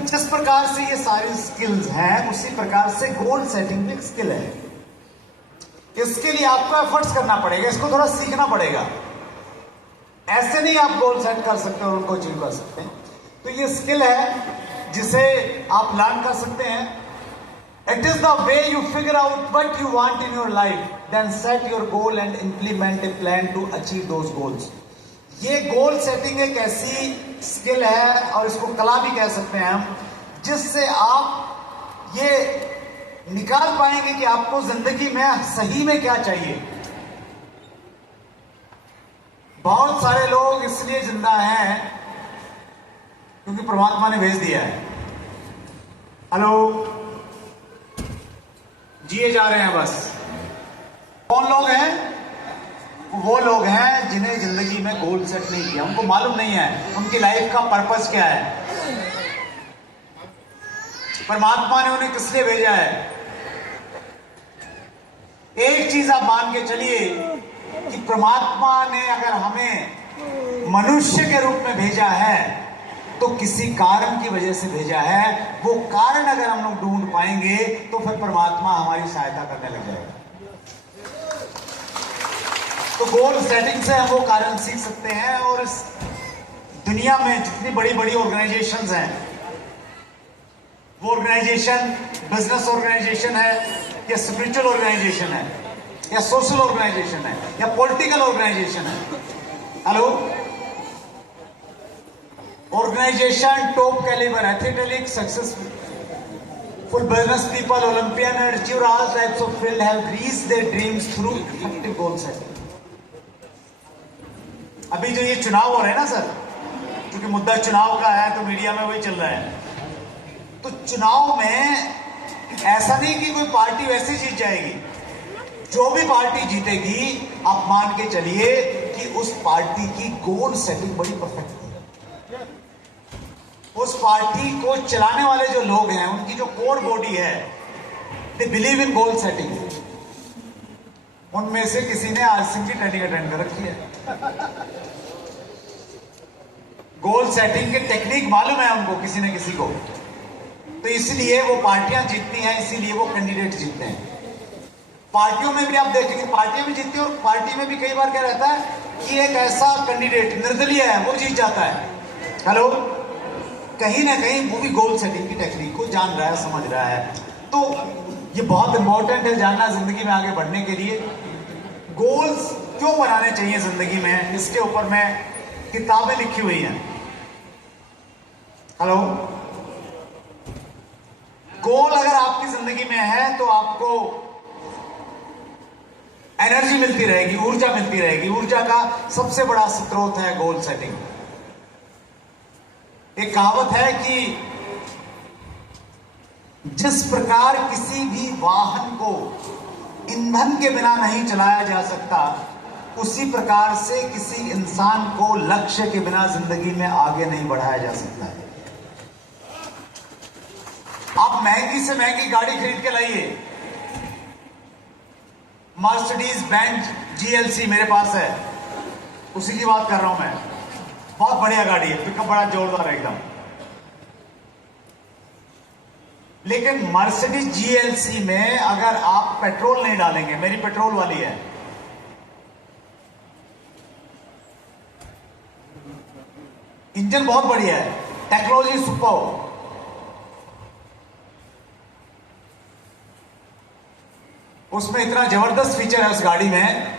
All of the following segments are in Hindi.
जिस प्रकार से ये सारी स्किल्स हैं, उसी प्रकार से गोल सेटिंग भी एक स्किल है। इसके लिए आपको एफर्ट्स करना पड़ेगा, इसको थोड़ा सीखना पड़ेगा। ऐसे नहीं आप गोल सेट कर सकते और उनको अचीव कर सकते हैं। तो ये स्किल है जिसे आप लर्न कर सकते हैं। It is the way you figure out what you want in your life, then set your goal and implement a plan to achieve those goals. ये गोल सेटिंग एक ऐसी स्किल है, और इसको कला भी कह सकते हैं हम, जिससे आप ये निकाल पाएंगे कि आपको जिंदगी में सही में क्या चाहिए। बहुत सारे लोग इसलिए जिंदा हैं क्योंकि परमात्मा ने भेज दिया है। हेलो, जिए जा रहे हैं बस। कौन लोग हैं? वो लोग हैं जिन्हें जिंदगी में गोल सेट नहीं किया, उनको मालूम नहीं है उनकी लाइफ का पर्पस क्या है, परमात्मा ने उन्हें किस लिए भेजा है। एक चीज आप मान के चलिए कि परमात्मा ने अगर हमें मनुष्य के रूप में भेजा है तो किसी कारण की वजह से भेजा है। वो कारण अगर हम लोग ढूंढ पाएंगे तो फिर परमात्मा हमारी सहायता करने लग जाएगा। तो गोल सेटिंग से हम वो कारण सीख सकते हैं। और इस दुनिया में जितनी बड़ी बड़ी ऑर्गेनाइजेशंस हैं, वो ऑर्गेनाइजेशन बिजनेस ऑर्गेनाइजेशन है या स्पिरिचुअल ऑर्गेनाइजेशन है या सोशल ऑर्गेनाइजेशन है या पॉलिटिकल ऑर्गेनाइजेशन है, hello, organisation top calibre, athletic, successful business people, Olympian and achieved all types of field have reached their dreams through effective goal setting। अभी जो ये चुनाव हो रहे हैं ना सर, क्योंकि मुद्दा चुनाव का है तो मीडिया में वही चल रहा है। तो चुनाव में ऐसा नहीं कि कोई पार्टी वैसे जीत जाएगी। जो भी पार्टी जीतेगी, आप मान के चलिए कि उस पार्टी की गोल सेटिंग बड़ी परफेक्ट है। उस पार्टी को चलाने वाले जो लोग हैं, उनकी जो कोर बॉडी है, they believe in goal setting. उनमें से किसी ने आज सिंह की ट्रेनिंग अटेंड कर रखी है। गोल सेटिंग की टेक्निक मालूम है उनको, किसी न किसी को। तो इसलिए वो पार्टियां जीतती हैं, इसीलिए वो कैंडिडेट जीतते हैं। पार्टियों में भी आप देखेंगे, पार्टियां भी जीतती हैं, और पार्टी में भी कई बार क्या रहता है कि एक ऐसा कैंडिडेट निर्दलीय है, वो जीत जाता है। हेलो, कहीं ना कहीं वो भी गोल सेटिंग की टेक्निक को जान रहा है, समझ रहा है। तो ये बहुत इंपॉर्टेंट है जानना जिंदगी में आगे बढ़ने के लिए। गोल्स क्यों बनाने चाहिए जिंदगी में, इसके ऊपर मैं किताबें लिखी हुई हैं। हेलो, गोल अगर आपकी जिंदगी में है तो आपको एनर्जी मिलती रहेगी, ऊर्जा मिलती रहेगी। ऊर्जा का सबसे बड़ा स्रोत है गोल सेटिंग। एक कहावत है कि जिस प्रकार किसी भी वाहन को ईंधन के बिना नहीं चलाया जा सकता, उसी प्रकार से किसी इंसान को लक्ष्य के बिना जिंदगी में आगे नहीं बढ़ाया जा सकता है। आप महंगी से महंगी गाड़ी खरीद के लाइए, मर्सिडीज बेंज GLC मेरे पास है, उसी की बात कर रहा हूं मैं। बहुत बढ़िया गाड़ी है, पिकअप बड़ा जोरदार है एकदम। लेकिन मर्सिडीज GLC में अगर आप पेट्रोल नहीं डालेंगे, मेरी पेट्रोल वाली है, इंजन बहुत बढ़िया है, टेक्नोलॉजी सुपर, उसमें इतना जबरदस्त फीचर है उस गाड़ी में।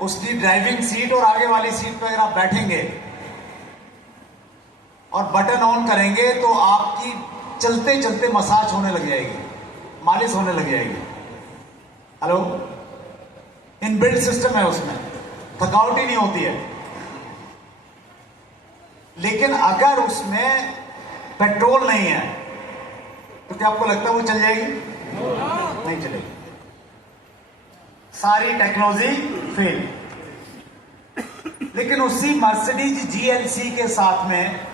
उसकी ड्राइविंग सीट और आगे वाली सीट पर अगर आप बैठेंगे और बटन ऑन करेंगे तो आपकी चलते चलते मसाज होने लग जाएगी, मालिश होने लग जाएगी। हेलो, इनबिल्ट सिस्टम है उसमें, थकावट ही नहीं होती है। लेकिन अगर उसमें पेट्रोल नहीं है तो क्या आपको लगता है वो चल जाएगी? नहीं चलेगी, सारी टेक्नोलॉजी फेल। लेकिन उसी मर्सिडीज GLC के साथ में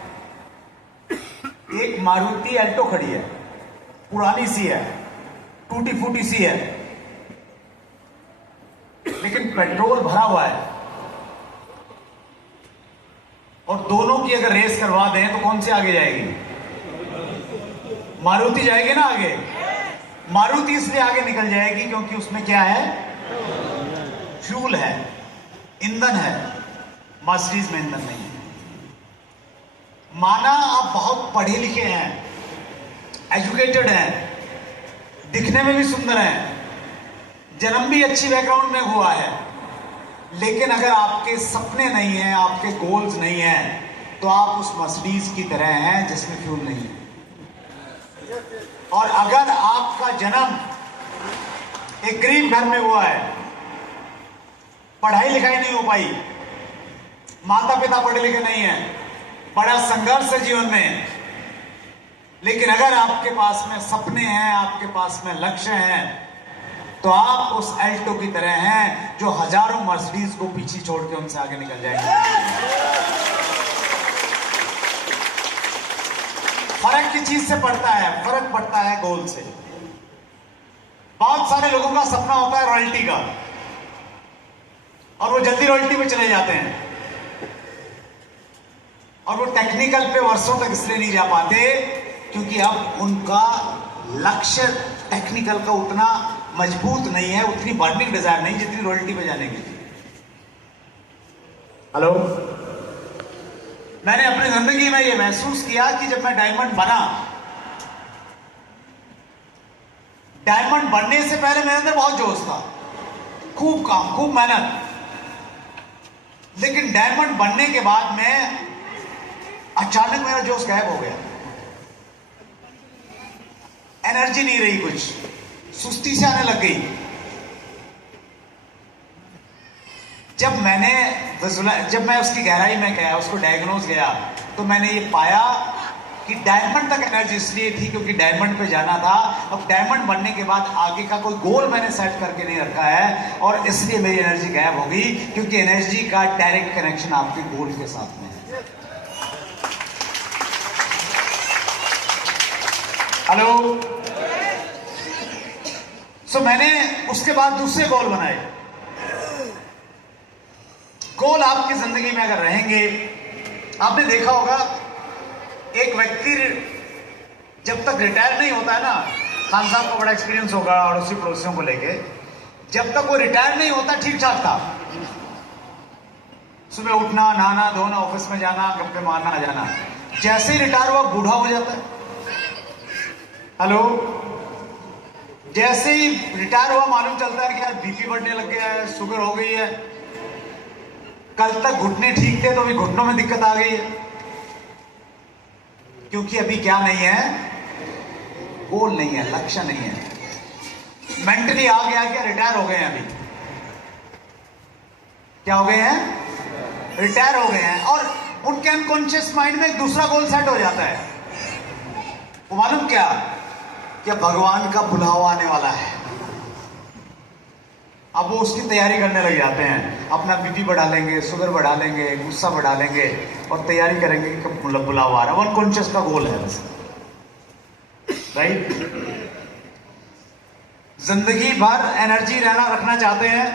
एक मारुति अल्टो खड़ी है, पुरानी सी है, टूटी फूटी सी है, लेकिन पेट्रोल भरा हुआ है। और दोनों की अगर रेस करवा दें तो कौन सी आगे जाएगी? मारुति जाएगी ना आगे। मारुति इसलिए आगे निकल जाएगी क्योंकि उसमें क्या है, फ्यूल है, ईंधन है। मर्सिडीज में ईंधन नहीं है। माना आप बहुत पढ़े लिखे हैं, एजुकेटेड हैं, दिखने में भी सुंदर हैं, जन्म भी अच्छी बैकग्राउंड में हुआ है, लेकिन अगर आपके सपने नहीं हैं, आपके गोल्स नहीं हैं, तो आप उस मर्सिडीज की तरह हैं जिसमें फ्यूल नहीं है। और अगर आपका जन्म एक गरीब घर में हुआ है, पढ़ाई लिखाई नहीं हो पाई, माता पिता पढ़े लिखे नहीं है, बड़ा संघर्ष है जीवन में, लेकिन अगर आपके पास में सपने हैं, आपके पास में लक्ष्य हैं, तो आप उस एल्टो की तरह हैं जो हजारों मर्सिडीज को पीछे छोड़ के उनसे आगे निकल जाएंगे। फर्क किस चीज से पड़ता है? फर्क पड़ता है गोल से। बहुत सारे लोगों का सपना होता है रॉयल्टी का, और वो जल्दी रॉयल्टी पे चले जाते हैं, और वो टेक्निकल पे वर्षों तक इसलिए नहीं जा पाते क्योंकि अब उनका लक्ष्य टेक्निकल का उतना मजबूत नहीं है, उतनी बर्निंग डिजायर नहीं जितनी रॉयल्टी पे जाने की। हेलो, मैंने अपनी जिंदगी में यह महसूस किया कि जब मैं डायमंड बना, डायमंड बनने से पहले मेरे अंदर बहुत जोश था, खूब काम, खूब मेहनत, लेकिन डायमंड बनने के बाद में अचानक मेरा जोश गायब हो गया। एनर्जी नहीं रही, कुछ सुस्ती से आने लग गई। जब मैं उसकी गहराई में गया, उसको डायग्नोज गया, तो मैंने ये पाया कि डायमंड तक एनर्जी इसलिए थी क्योंकि डायमंड पे जाना था। अब डायमंड बनने के बाद आगे का कोई गोल मैंने सेट करके नहीं रखा है, और इसलिए मेरी एनर्जी गायब हो गई, क्योंकि एनर्जी का डायरेक्ट कनेक्शन आपके गोल के साथ में है। हेलो, सो मैंने उसके बाद दूसरे गोल बनाए। गोल आपकी जिंदगी में अगर रहेंगे, आपने देखा होगा एक व्यक्ति जब तक रिटायर नहीं होता है ना, खान साहब को बड़ा एक्सपीरियंस होगा और उसी पड़ोसियों को लेके, जब तक वो रिटायर नहीं होता ठीक ठाक था, सुबह उठना, नहाना धोना, ऑफिस में जाना, गप्पे मारना, आ जाना। जैसे ही रिटायर हुआ बूढ़ा हो जाता है। हेलो, जैसे ही रिटायर हुआ मालूम चलता है कि यार बीपी बढ़ने लग गया है, शुगर हो गई है, कल तक घुटने ठीक थे तो अभी घुटनों में दिक्कत आ गई है, क्योंकि अभी क्या नहीं है, गोल नहीं है, लक्ष्य नहीं है। मेंटली आ गया कि रिटायर हो गए हैं, अभी क्या हो गए हैं, रिटायर हो गए हैं, और उनके अनकॉन्शियस माइंड में एक दूसरा गोल सेट हो जाता है। वो मालूम क्या, कि भगवान का बुलावा आने वाला है। अब वो उसकी तैयारी करने लग जाते हैं, अपना बीपी बढ़ा लेंगे, शुगर बढ़ा लेंगे, गुस्सा बढ़ा लेंगे, और तैयारी करेंगे कि कब बुलावा आ रहा है। वो अनकॉन्शियस का गोल है बस, राइट। जिंदगी भर एनर्जी रखना चाहते हैं,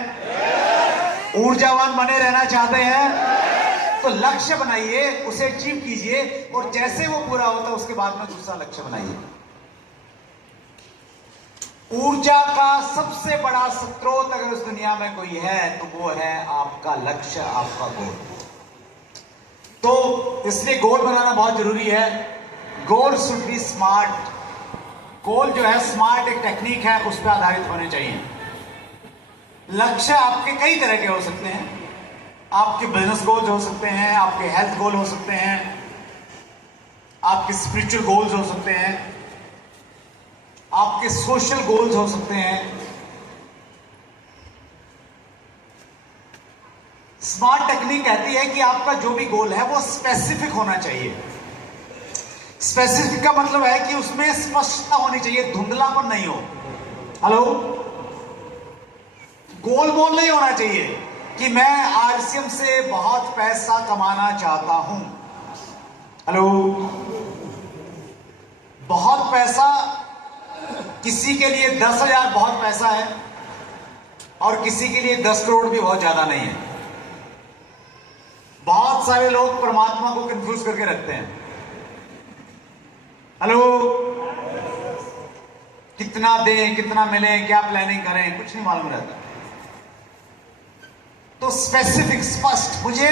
ऊर्जावान बने रहना चाहते हैं, तो लक्ष्य बनाइए, उसे अचीव कीजिए, और जैसे वो पूरा होता है उसके बाद में दूसरा लक्ष्य बनाइए। ऊर्जा का सबसे बड़ा स्रोत अगर इस दुनिया में कोई है तो वो है आपका लक्ष्य, आपका गोल। तो इसलिए गोल बनाना बहुत जरूरी है। Goal should be SMART. Goal जो है स्मार्ट एक टेक्निक है, उस पर आधारित होने चाहिए। लक्ष्य आपके कई तरह के हो सकते हैं। आपके बिजनेस गोल्स हो सकते हैं, आपके हेल्थ गोल हो सकते हैं, आपके स्पिरिचुअल गोल्स हो सकते हैं, आपके सोशल गोल्स हो सकते हैं। स्मार्ट टेक्निक कहती है कि आपका जो भी गोल है वो स्पेसिफिक होना चाहिए। स्पेसिफिक का मतलब है कि उसमें स्पष्टता होनी चाहिए, धुंधलापन नहीं हो। हेलो, गोल मोल नहीं होना चाहिए कि मैं आरसीएम से बहुत पैसा कमाना चाहता हूं। हेलो, बहुत पैसा, किसी के लिए 10,000 बहुत पैसा है और किसी के लिए 10 करोड़ भी बहुत ज्यादा नहीं है। बहुत सारे लोग परमात्मा को कंफ्यूज करके रखते हैं। हेलो, कितना दें, कितना मिले, क्या प्लानिंग करें, कुछ नहीं मालूम रहता। तो स्पेसिफिक, स्पष्ट, मुझे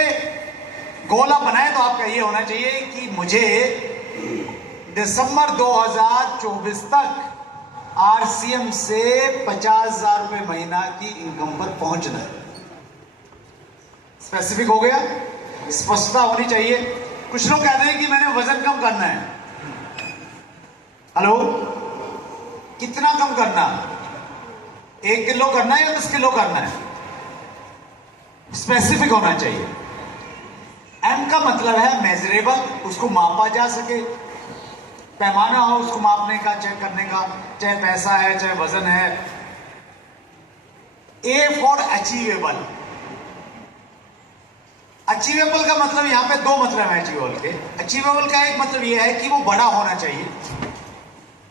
गोल आप बनाए तो आपका ये होना चाहिए कि मुझे दिसंबर 2024 तक आरसीएम से 50,000 रुपए महीना की इनकम पर पहुंचना है। स्पेसिफिक हो गया, स्पष्टता होनी चाहिए। कुछ लोग कहते हैं कि मैंने वजन कम करना है। हेलो, कितना कम करना? 1 किलो करना है या 10 किलो करना है? स्पेसिफिक होना चाहिए। एम का मतलब है मेजरेबल, उसको मापा जा सके, पैमाना हो उसको मापने का, चेक करने का, चाहे पैसा है चाहे वजन है। A for achievable. अचीवेबल का मतलब यहां पे 2 मतलब है अचीवेबल के। अचीवेबल का एक मतलब यह है कि वो बड़ा होना चाहिए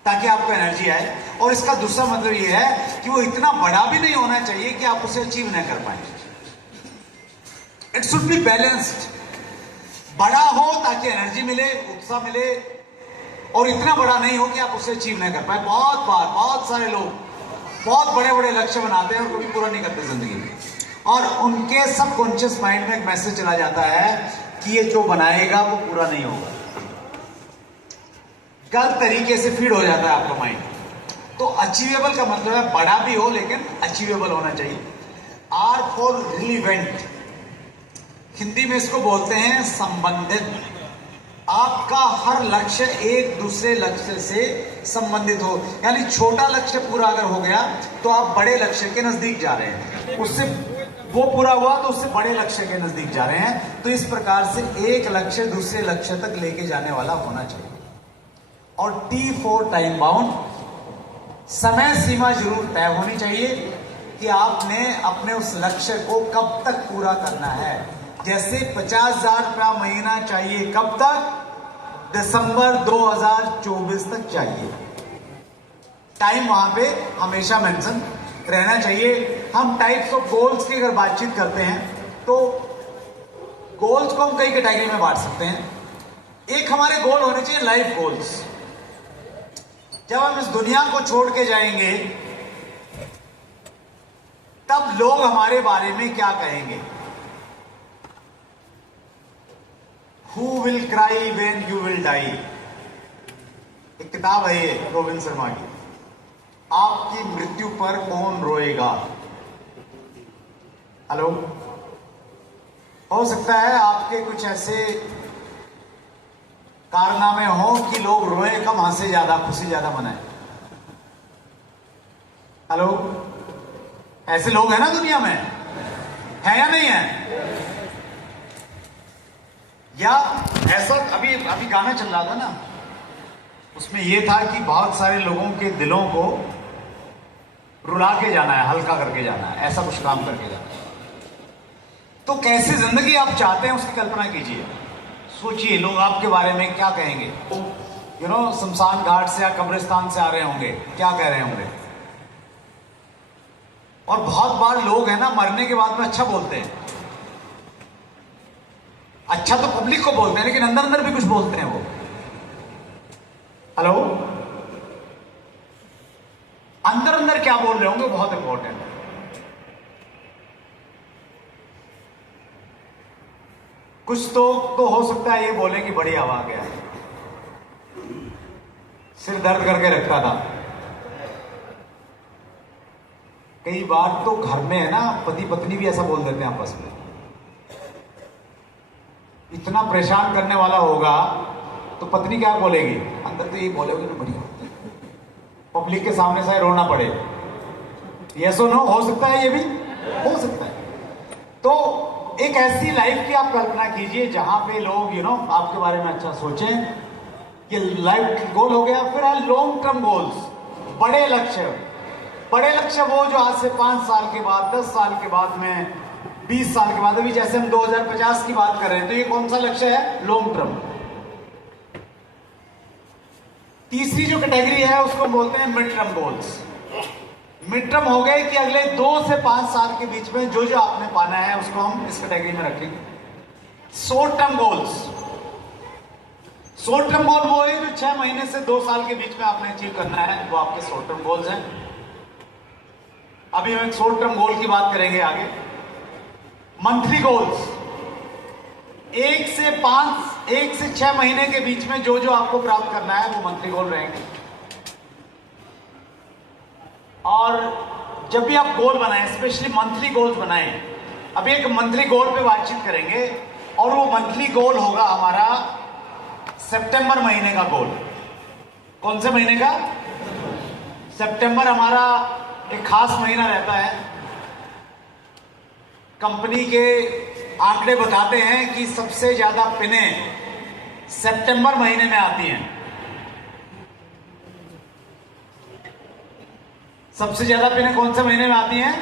ताकि आपको एनर्जी आए, और इसका दूसरा मतलब यह है कि वो इतना बड़ा भी नहीं होना चाहिए कि आप उसे अचीव न कर पाए। It should be balanced. बड़ा हो ताकि एनर्जी मिले, उत्साह मिले, और इतना बड़ा नहीं हो कि आप उसे अचीव नहीं कर पाए। बहुत बार बहुत सारे लोग बहुत बड़े बड़े लक्ष्य बनाते हैं और कभी पूरा नहीं करते जिंदगी में, और उनके सबकॉन्शियस माइंड में एक मैसेज चला जाता है कि ये जो बनाएगा वो पूरा नहीं होगा। गलत तरीके से फीड हो जाता है आपका माइंड। तो अचीवेबल का मतलब है बड़ा भी हो लेकिन अचीवेबल होना चाहिए। आर फॉर रिलीवेंट, हिंदी में इसको बोलते हैं संबंधित। आपका हर लक्ष्य एक दूसरे लक्ष्य से संबंधित हो, यानी छोटा लक्ष्य पूरा अगर हो गया तो आप बड़े लक्ष्य के नजदीक जा रहे हैं, उससे वो पूरा हुआ तो उससे बड़े लक्ष्य के नजदीक जा रहे हैं। तो इस प्रकार से एक लक्ष्य दूसरे लक्ष्य तक लेके जाने वाला होना चाहिए। और टी फॉर टाइम बाउंड, समय सीमा जरूर तय होनी चाहिए कि आपने अपने उस लक्ष्य को कब तक पूरा करना है। जैसे 50,000 रुपया महीना चाहिए, कब तक? दिसंबर 2024 तक चाहिए। टाइम वहां पे हमेशा मेंशन रहना चाहिए। हम टाइप्स ऑफ गोल्स की अगर बातचीत करते हैं तो गोल्स को हम कई कैटेगरी में बांट सकते हैं। एक हमारे गोल होने चाहिए लाइफ गोल्स। जब हम इस दुनिया को छोड़ के जाएंगे तब लोग हमारे बारे में क्या कहेंगे? Who will cry when you will die? एक किताब है ये रोबिन शर्मा की। आपकी मृत्यु पर कौन रोएगा? हेलो, हो सकता है आपके कुछ ऐसे कारनामे हो कि लोग रोए कम, हंसे ज्यादा, खुशी ज्यादा मनाए। हेलो, ऐसे लोग हैं ना दुनिया में, है या नहीं है? या ऐसा अभी गाना चल रहा था ना, उसमें यह था कि बहुत सारे लोगों के दिलों को रुला के जाना है, हल्का करके जाना है, ऐसा कुछ काम करके जाना है। तो कैसी जिंदगी आप चाहते हैं उसकी कल्पना कीजिए। सोचिए लोग आपके बारे में क्या कहेंगे। शमशान घाट से या कब्रिस्तान से आ रहे होंगे, क्या कह रहे होंगे। और बहुत बार लोग हैं ना, मरने के बाद में अच्छा बोलते हैं। अच्छा तो पब्लिक को बोलते हैं लेकिन अंदर अंदर भी कुछ बोलते हैं वो। हेलो, अंदर अंदर क्या बोल रहे होंगे बहुत इंपॉर्टेंट है। कुछ तो हो सकता है ये बोले कि बढ़िया आ गया, सिर दर्द करके रखता था। कई बार तो घर में है ना, पति पत्नी भी ऐसा बोल देते हैं आपस में। इतना परेशान करने वाला होगा तो पत्नी क्या बोलेगी? अंदर तो यही बोलेगी ना बढ़िया, पब्लिक के सामने से रोना पड़े। ये सो नो, हो सकता है, ये भी हो सकता है। तो एक ऐसी लाइफ की आप कल्पना कीजिए जहां पे लोग आपके बारे में अच्छा सोचें। ये लाइफ गोल हो गया। फिर है लॉन्ग टर्म गोल्स, बड़े लक्ष्य। बड़े लक्ष्य वो जो आज से 5 साल के बाद, 10 साल के बाद में, 20 साल के बाद, अभी जैसे हम 2050 की बात कर रहे हैं, तो ये कौन सा लक्ष्य है? Long term. तीसरी जो कैटेगरी है उसको बोलते हैं mid term goals. Mid term हो गए कि अगले 2 से 5 साल के बीच में जो आपने पाना है उसको हम इस कैटेगरी में रखेंगे। Short term goals. Short term goal वो है जो 6 महीने से 2 साल के बीच में आपने अचीव करना है, वो आपके शॉर्ट टर्म गोल्स हैं। अभी हम शॉर्ट टर्म गोल की बात करेंगे आगे। मंथली गोल्स, 1 से 6 महीने के बीच में जो जो आपको प्राप्त करना है वो मंथली गोल रहेंगे। और जब भी आप गोल बनाएं, स्पेशली मंथली गोल्स बनाएं, अभी एक मंथली गोल पे बातचीत करेंगे और वो मंथली गोल होगा हमारा सितंबर महीने का गोल। कौन से महीने का? सितंबर हमारा एक खास महीना रहता है। कंपनी के आंकड़े बताते हैं कि सबसे ज्यादा पिनें सितंबर महीने में आती हैं। सबसे ज्यादा पिनें कौन से महीने में आती हैं?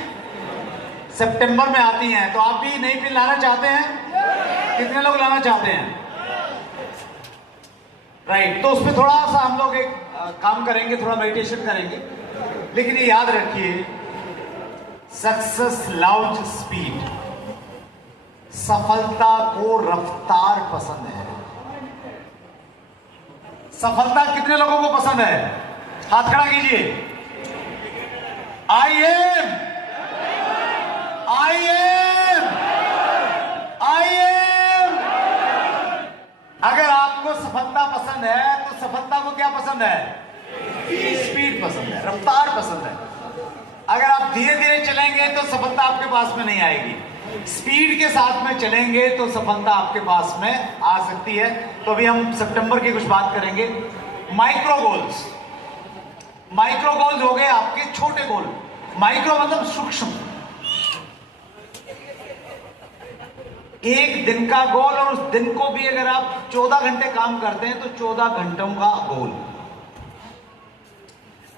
सितंबर में आती हैं। तो आप भी नई पिन लाना चाहते हैं? कितने लोग लाना चाहते हैं? राइट। तो उस पर थोड़ा सा हम लोग एक काम करेंगे, थोड़ा मेडिटेशन करेंगे। लेकिन ये याद रखिए, सक्सेस लव्स स्पीड। सफलता को रफ्तार पसंद है। सफलता कितने लोगों को पसंद है? हाथ खड़ा कीजिए। आई एम अगर आपको सफलता पसंद है तो सफलता को क्या पसंद है? स्पीड पसंद है, रफ्तार पसंद है। अगर आप धीरे धीरे चलेंगे तो सफलता आपके पास में नहीं आएगी। स्पीड के साथ में चलेंगे तो सफलता आपके पास में आ सकती है। तो अभी हम सितंबर की कुछ बात करेंगे। Micro goals. माइक्रो गोल्स हो गए आपके छोटे गोल। माइक्रो मतलब सूक्ष्म। एक दिन का गोल, और उस दिन को भी अगर आप 14 घंटे काम करते हैं तो 14 घंटों का गोल।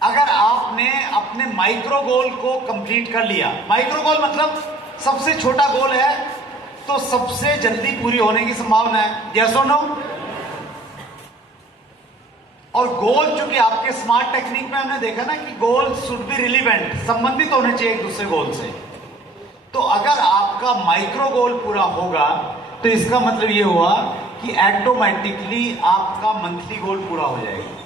अगर आपने अपने माइक्रो गोल को कंप्लीट कर लिया, माइक्रो गोल मतलब सबसे छोटा गोल है, तो सबसे जल्दी पूरी होने की संभावना है। यस और नो? और गोल चूंकि आपके स्मार्ट टेक्निक में हमने देखा ना कि गोल शुड बी रिलीवेंट, संबंधित होने चाहिए एक दूसरे गोल से। तो अगर आपका माइक्रो गोल पूरा होगा तो इसका मतलब यह हुआ कि ऑटोमेटिकली आपका मंथली गोल पूरा हो जाएगा।